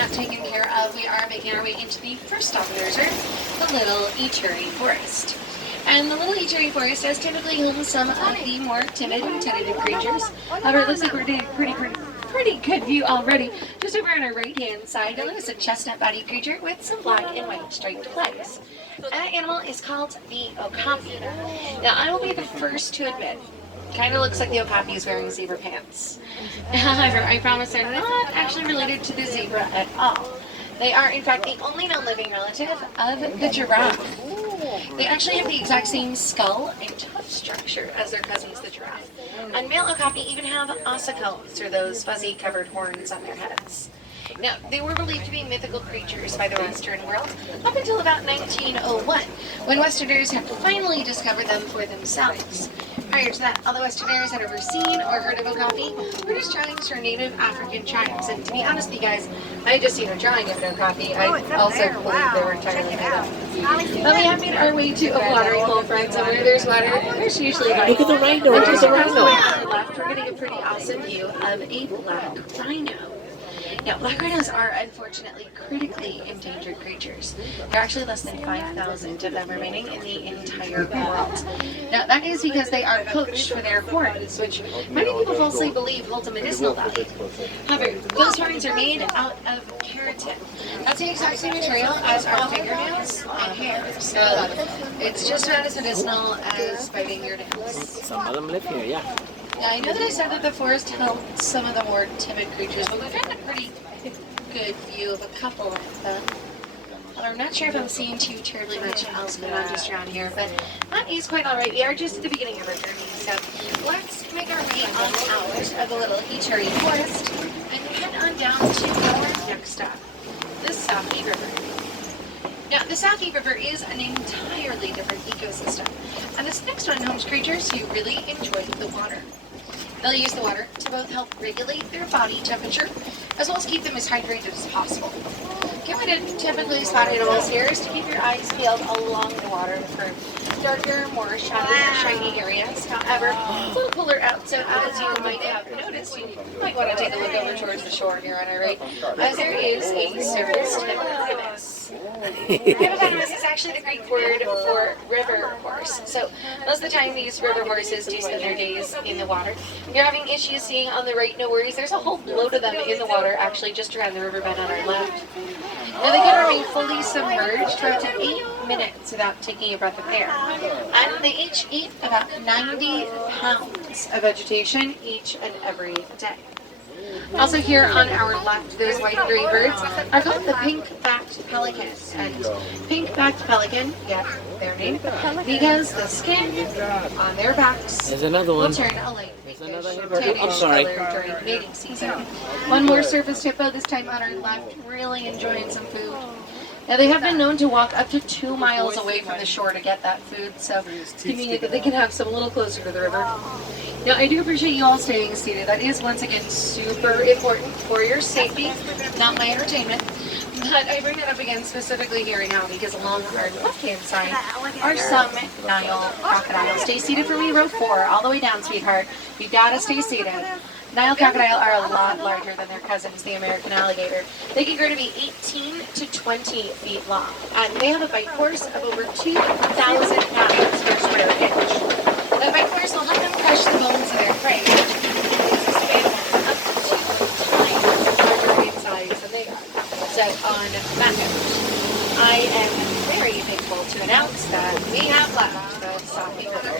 that taken care of, we are making our way into the first stop of the reserve, the Little Ituri Forest. And the Little Ituri Forest does typically home some of the more timid and tentative creatures. However, it looks like we're doing pretty good view already. Just over on our right-hand side, you'll notice a chestnut-bodied creature with some black and white striped legs. That animal is called the okapi. Now, I will be the first to admit, kind of looks like the okapi is wearing zebra pants. However, I promise they're not actually related to the zebra at all. They are, in fact, the only known living relative of the giraffe. They actually have the exact same skull and tooth structure as their cousins, the giraffe. And male okapi even have ossicles, or those fuzzy covered horns on their heads. Now, they were believed to be mythical creatures by the Western world up until about 1901, when Westerners had finally discovered them for themselves. Prior to that, all the Westerners had ever seen or heard of okapi were just drawings from native African tribes. And to be honest with you guys, I had just seen a drawing of an okapi. I also believe they were entirely made up. But we have made our way to a watering hole, friends, and where there's water, there's usually life. Look at the rhino, look at the rhino. On our left, we're getting a pretty awesome view of a black rhino. Now, black rhinos are unfortunately critically endangered creatures. There are actually less than 5,000 of them remaining in the entire world. Now, that is because they are poached for their horns, which many people falsely believe holds a medicinal value. However, those horns are made out of keratin. That's the exact same material as our fingernails and hair. So, it's just about as medicinal as biting your nails. Some of them live here, yeah. Yeah, I know that I said that the forest held some of the more timid creatures, but we've had a pretty good view of a couple of them. I'm not sure if I'm seeing too terribly much else going on just around here, but that is quite alright. We are just at the beginning of our journey, so let's make our way on out of the Little Ituri Forest and head on down to our next stop, the Safi River. Now, the Safi River is an entirely different ecosystem, and this next one homes creatures who really enjoy the water. They'll use the water to both help regulate their body temperature, as well as keep them as hydrated as possible. Good way to typically spot animals here is to keep your eyes peeled along the water for darker, more shiny areas. However, it's a little cooler out, so as you might have noticed, you might want to take a look over towards the shore here on our right, as there is a surfaced hippopotamus. Hippopotamus is actually the Greek word for river horse. So most of the time these river horses do spend their days in the water. If you're having issues seeing on the right, no worries. There's a whole load of them in the water actually just around the riverbed on our left. Now they can remain fully submerged for up to 8 minutes without taking a breath of air. And they each eat about 90 pounds of vegetation each and every day. Also here on our left, those white and gray birds are called the pink-backed pelican. And pink-backed pelican get their name because the skin on their backs will turn a light tannish color during mating season. One more surface hippo, this time on our left, really enjoying some food. Now they have been known to walk up to 2 miles away from the shore to get that food, so it's convenient that they can have some a little closer to the river. Now I do appreciate you all staying seated. That is once again super important for your safety, not my entertainment. But I bring that up again specifically here now because along our left-hand side are some Nile crocodiles. Stay seated for me, row 4, all the way down, sweetheart. You gotta stay seated. Nile crocodile are a lot larger than their cousins, the American alligator. They can grow to be 18 to 20 feet long, and they have a bite force of over 2,000 pounds per square inch. That bite force will help them crush the bones of their prey, which makes this animal up to 2 times larger in size than they are. So on that note, I am very thankful to announce that we have left the Safi River.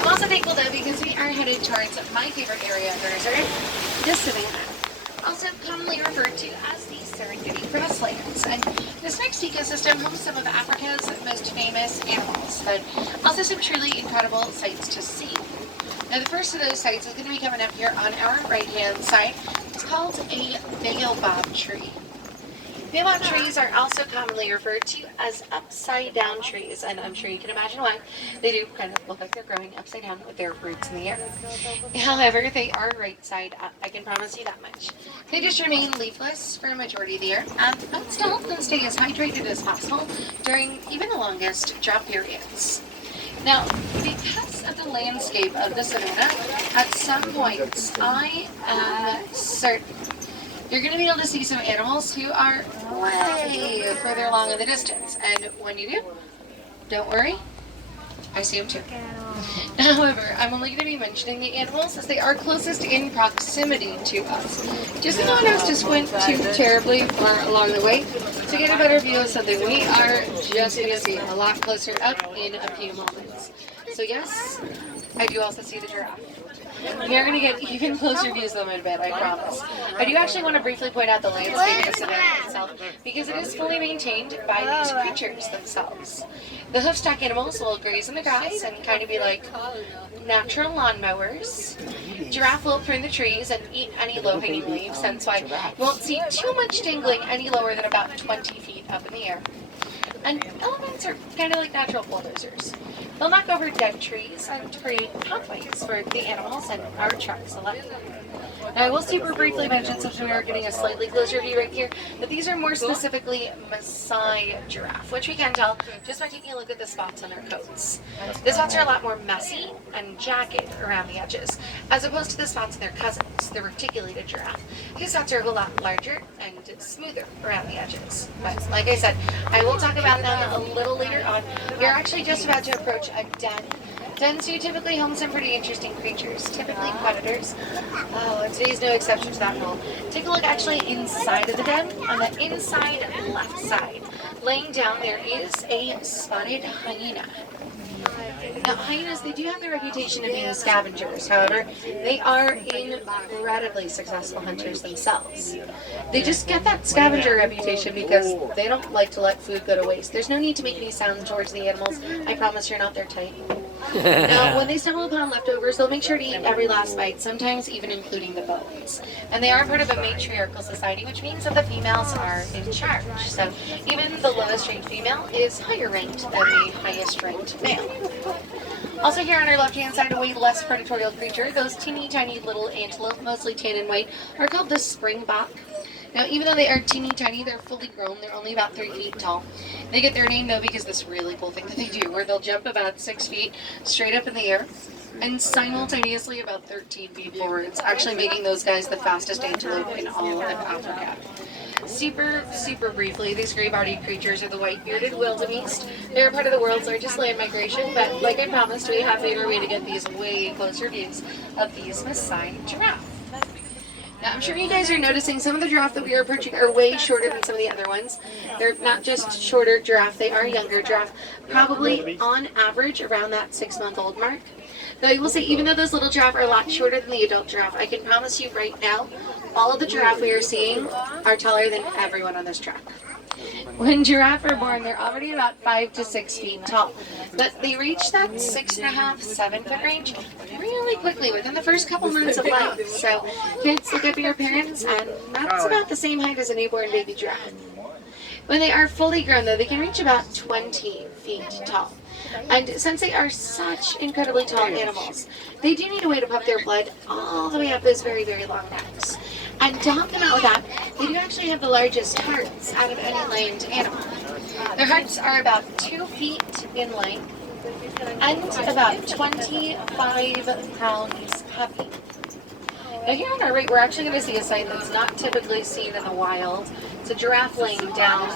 I'm also thankful though because we are headed towards my favorite area of the reserve, the Savannah, also commonly referred to as the Serengeti grasslands. And this next ecosystem homes some of Africa's most famous animals, but also some truly incredible sights to see. Now the first of those sites is going to be coming up here on our right-hand side. It's called a baobab tree. Baobab trees are also commonly referred to as upside-down trees, and I'm sure you can imagine why. They do kind of look like they're growing upside down with their roots in the air. However, they are right side up, I can promise you that much. They just remain leafless for a majority of the year, and that's to help them stay as hydrated as possible during even the longest drought periods. Now, because of the landscape of the Savannah, at some points I am certain you're going to be able to see some animals who are way further along in the distance. And when you do, don't worry, I see them too. However, I'm only going to be mentioning the animals as they are closest in proximity to us. Just so no one has to squint too terribly far along the way to get a better view of something we are just going to see a lot closer up in a few moments. So yes, I do also see the giraffe. We are going to get even closer views of them in a bit, I promise. I do actually want to briefly point out the landscape of the savanna itself because it is fully maintained by these creatures themselves. The hoofstock animals will graze in the grass and kind of be like natural lawnmowers. Giraffe will prune the trees and eat any low-hanging leaves, hence why you won't see too much dangling any lower than about 20 feet up in the air. And elephants are kind of like natural bulldozers. They'll knock over dead trees and create pathways for the animals and our trucks alike. Now I will super briefly mention, since we are getting a slightly closer view right here, that these are more specifically Maasai giraffe, which we can tell just by taking a look at the spots on their coats. The spots are a lot more messy and jagged around the edges, as opposed to the spots in their cousins, the reticulated giraffe. His spots are a lot larger and smoother around the edges. But like I said, I will talk about them a little later on. We're actually just about to approach a den. Dens do typically home some pretty interesting creatures, typically predators. Oh, and today's no exception to that rule. Take a look actually inside of the den. On the inside left side, laying down, there is a spotted hyena. Now, hyenas, they do have the reputation of being scavengers. However, they are incredibly successful hunters themselves. They just get that scavenger reputation because they don't like to let food go to waste. There's no need to make any sound towards the animals. I promise you're not their type. Now, when they stumble upon leftovers, they'll make sure to eat every last bite, sometimes even including the bones. And they are part of a matriarchal society, which means that the females are in charge. So even the lowest ranked female is higher ranked than the highest ranked male. Also here on our left-hand side, a way less predatorial creature, those teeny tiny little antelope, mostly tan and white, are called the springbok. Now, even though they are teeny tiny, they're fully grown. They're only about 3 feet tall. They get their name, though, because this really cool thing that they do, where they'll jump about 6 feet straight up in the air and simultaneously about 13 feet forwards, actually making those guys the fastest antelope in all of Africa. Super briefly, these gray-bodied creatures are the white-bearded wildebeest. They're part of the world's largest land migration, but like I promised, we have made our way to get these way closer views of these Maasai giraffe. Now, I'm sure you guys are noticing some of the giraffe that we are approaching are way shorter than some of the other ones. They're not just shorter giraffe, they are younger giraffe, probably on average around that 6-month-old mark. Now, I will say, even though those little giraffe are a lot shorter than the adult giraffe, I can promise you right now, all of the giraffe we are seeing are taller than everyone on this track. When giraffe are born, they're already about 5 to 6 feet tall, but they reach that 6.5, 7 foot range really quickly within the first couple months of life. So kids, look up for your parents, and that's about the same height as a newborn baby giraffe. When they are fully grown, though, they can reach about 20 feet tall. And since they are such incredibly tall animals, they do need a way to pump their blood all the way up those very, very long necks. And to help them out with that, they do actually have the largest hearts out of any land animal. Their hearts are about 2 feet in length and about 25 pounds heavy. Now here on our right, we're actually going to see a sight that's not typically seen in the wild. It's a giraffe laying down.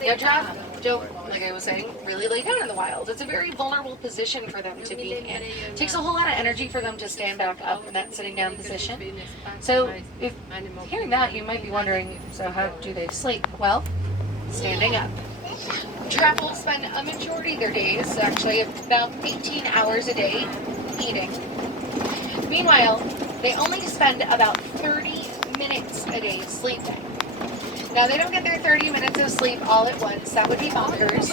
Now giraffe don't, like I was saying, really lay down in the wild. It's a very vulnerable position for them to be in. It takes a whole lot of energy for them to stand back up in that sitting down position. So if hearing that, you might be wondering, so how do they sleep? Well, standing up. Giraffe will spend a majority of their days, actually about 18 hours a day, eating. Meanwhile, they only spend about 30 minutes a day sleeping. Now, they don't get their 30 minutes of sleep all at once. That would be bonkers.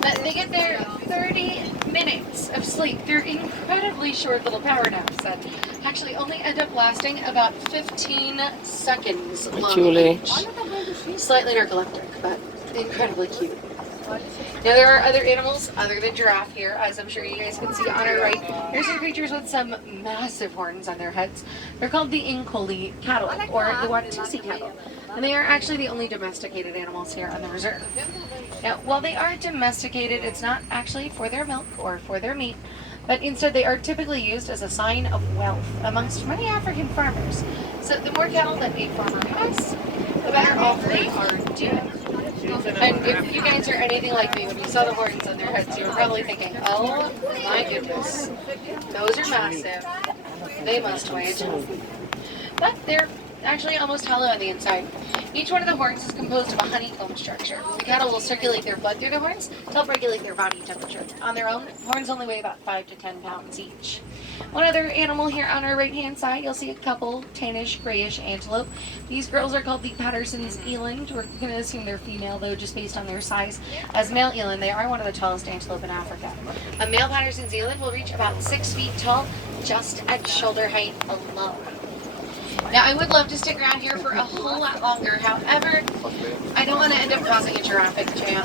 But they get their 30 minutes of sleep through incredibly short little power naps that actually only end up lasting about 15 seconds long. Slightly narcoleptic, but incredibly cute. Now, there are other animals other than giraffe here, as I'm sure you guys can see on our right. There's some creatures with some massive horns on their heads. They're called the Nkoli cattle, or the Watusi cattle. And they are actually the only domesticated animals here on the reserve. Now, while they are domesticated, it's not actually for their milk or for their meat. but instead they are typically used as a sign of wealth amongst many African farmers. So the more cattle that a farmer has, the better off they are doing. And if you guys are anything like me, when you saw the horns on their heads, you were probably thinking, oh my goodness, those are massive. They must weigh a ton. But they're actually almost hollow on the inside. Each one of the horns is composed of a honeycomb structure. The cattle will circulate their blood through the horns to help regulate their body temperature. On their own, horns only weigh about 5 to 10 pounds each. One other animal here on our right-hand side, you'll see a couple tannish, grayish antelope. These girls are called the Patterson's eland. We're going to assume they're female, though, just based on their size. As male eland, they are one of the tallest antelope in Africa. A male Patterson's eland will reach about 6 feet tall, just at shoulder height alone. Now, I would love to stick around here for a whole lot longer. However, I don't want to end up causing a traffic jam.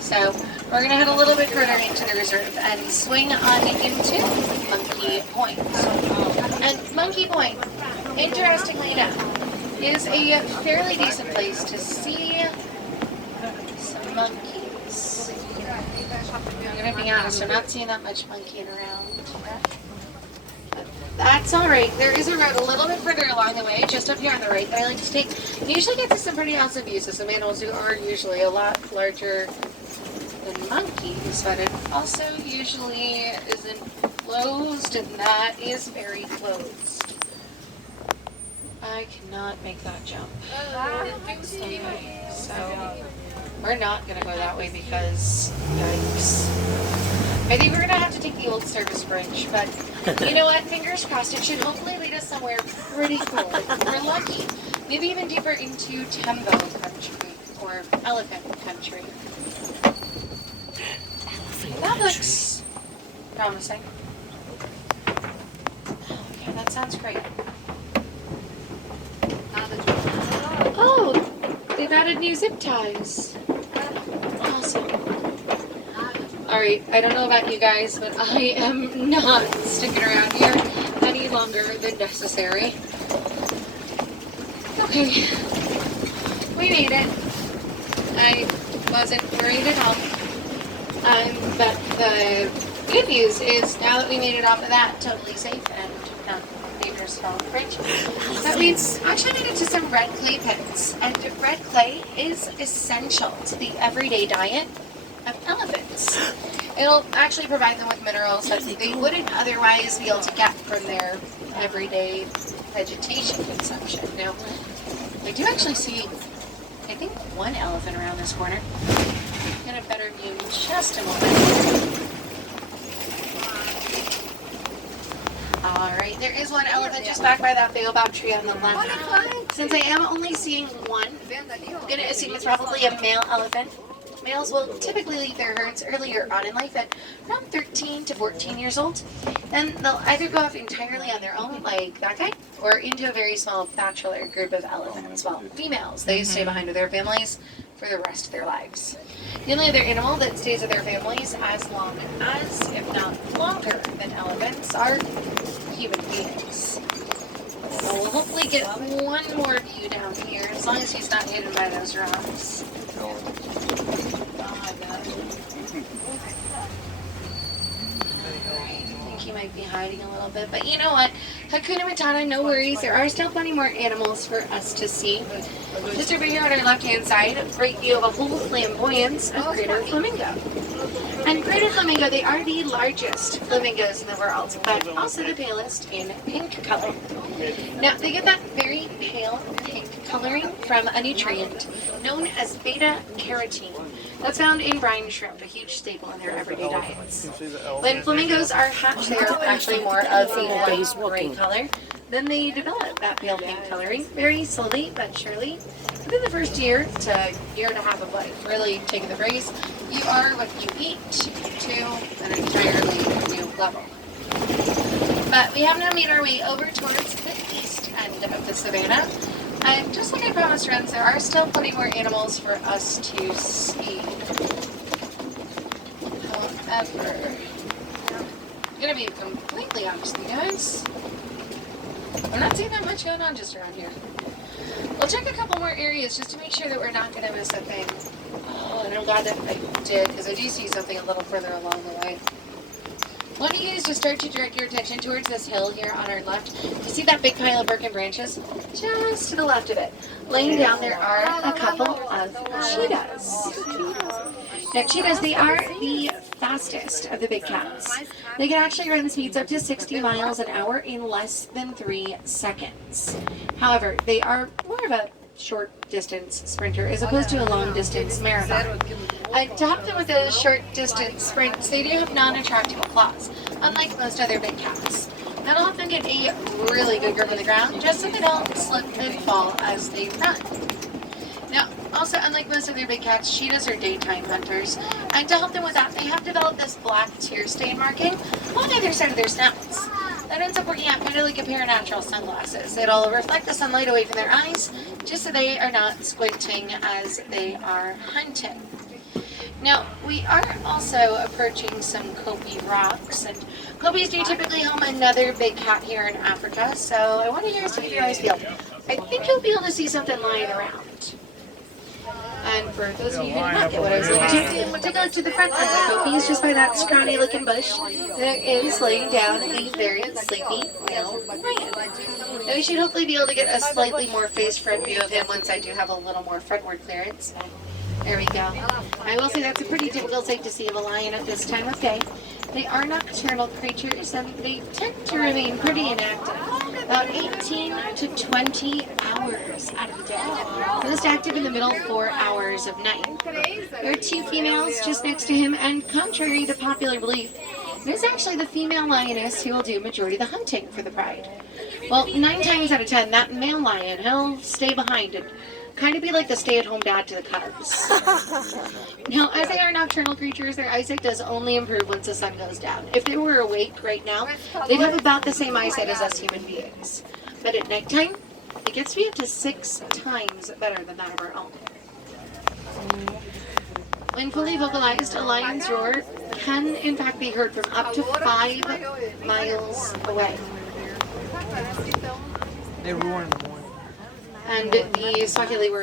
So we're going to head a little bit further into the reserve and swing on into Monkey Point. And Monkey Point, interestingly enough, is a fairly decent place to see some monkeys. I'm going to be honest, I'm not seeing that much monkeying around. That's alright. There is a road a little bit further along the way, just up here on the right, that I like to take. You usually get to some pretty awesome views of some animals who are usually a lot larger than monkeys, but it also usually isn't closed, and that is very closed. I cannot make that jump. Okay, so we're not going to go that way because, yikes. I think we're going to have to take the old service bridge, but you know what? Fingers crossed. It should hopefully lead us somewhere pretty cool. We're lucky. Maybe even deeper into Tembo country or elephant country. That looks promising. Okay, that sounds great. Oh, they've added new zip ties. Awesome. Alright, I don't know about you guys, but I am not sticking around here any longer than necessary. Okay, we made it. I wasn't worried at all. But the good news is now that we made it off of that totally safe and not dangerous at all bridge, that we've actually made it to some red clay pits. And red clay is essential to the everyday diet of elephants. It'll actually provide them with minerals that they wouldn't otherwise be able to get from their everyday vegetation consumption. Now, we do actually see, I think, one elephant around this corner. Get a better view in just a moment. Alright, there is one elephant just back by that baobab tree on the left. Since I am only seeing one, I'm going to assume it's probably a male elephant. Males will typically leave their herds earlier on in life at around 13 to 14 years old. Then they'll either go off entirely on their own, like that guy, or into a very small bachelor group of elephants. Well, females, they stay behind with their families for the rest of their lives. The only other animal that stays with their families as long as, if not longer than elephants, are human beings. So we'll hopefully get one more view down here, as long as he's not hidden by those rocks. I think he might be hiding a little bit, but you know what? Hakuna Matata, no worries. There are still plenty more animals for us to see. Just over here on our left-hand side, a great view of a whole flamboyance of greater flamingo. And greater flamingo, they are the largest flamingos in the world, but also the palest in pink color. Now, they get that very pale pink coloring from a nutrient known as beta-carotene. That's found in brine shrimp, a huge staple in their everyday diets. When flamingos are hatched, they are actually more of a light gray color. Then they develop that pale pink coloring very slowly but surely. Within the first year to year and a half of life, really taking the phrase, you are what you eat to an entirely new level. But we have now made our way over towards the east end of the savannah. And just like I promised, friends, there are still plenty more animals for us to see. However, I'm going to be completely honest with you guys. I'm not seeing that much going on just around here. We'll check a couple more areas just to make sure that we're not going to miss a thing. Oh, and I'm glad that I did, because I do see something a little further along the way. What you use to start to direct your attention towards this hill here on our left. You see that big pile of broken branches? Just to the left of it. Laying down there are a couple of cheetahs. Now cheetahs, they are the fastest of the big cats. They can actually run speeds up to 60 miles an hour in less than 3 seconds. However, they are more of a short distance sprinter as opposed to a long distance marathon. To help them with those short distance sprints, they do have non-attractable claws, unlike most other big cats. That'll help them get a really good grip on the ground, just so they don't slip and fall as they run. Now, also, unlike most other big cats, cheetahs are daytime hunters, and to help them with that, they have developed this black tear stain marking on either side of their snouts. That ends up working out kind of like a pair of natural sunglasses. It'll reflect the sunlight away from their eyes, just so they are not squinting as they are hunting. Now, we are also approaching some Kopi rocks, and Kopis do typically home another big cat here in Africa, so I want to hear us keep your eyes peeled. I think you'll be able to see something lying around. And for those of you who did not get what I was looking to, take a look to the front of the Kopis, just by that scrawny looking bush. There is laying down a very sleepy male lion. Now we should hopefully be able to get a slightly more face front view of him once I do have a little more frontward clearance. There we go. I will say that's a pretty difficult sight to see of a lion at this time of day. They are nocturnal creatures and they tend to remain pretty inactive. About 18 to 20 hours out of the day. Most active in the middle 4 hours of night. There are 2 females just next to him, and contrary to popular belief, it is actually the female lioness who will do majority of the hunting for the pride. Well, 9 times out of 10, that male lion, he'll stay behind and kind of be like the stay-at-home dad to the cubs. Now, as they are nocturnal creatures, their eyesight does only improve once the sun goes down. If they were awake right now, they'd have about the same eyesight as us human beings. But at nighttime, it gets to be up to 6 times better than that of our own. When fully vocalized, a lion's roar can in fact be heard from up to 5 miles away. They roar in the morning. And the Swahili word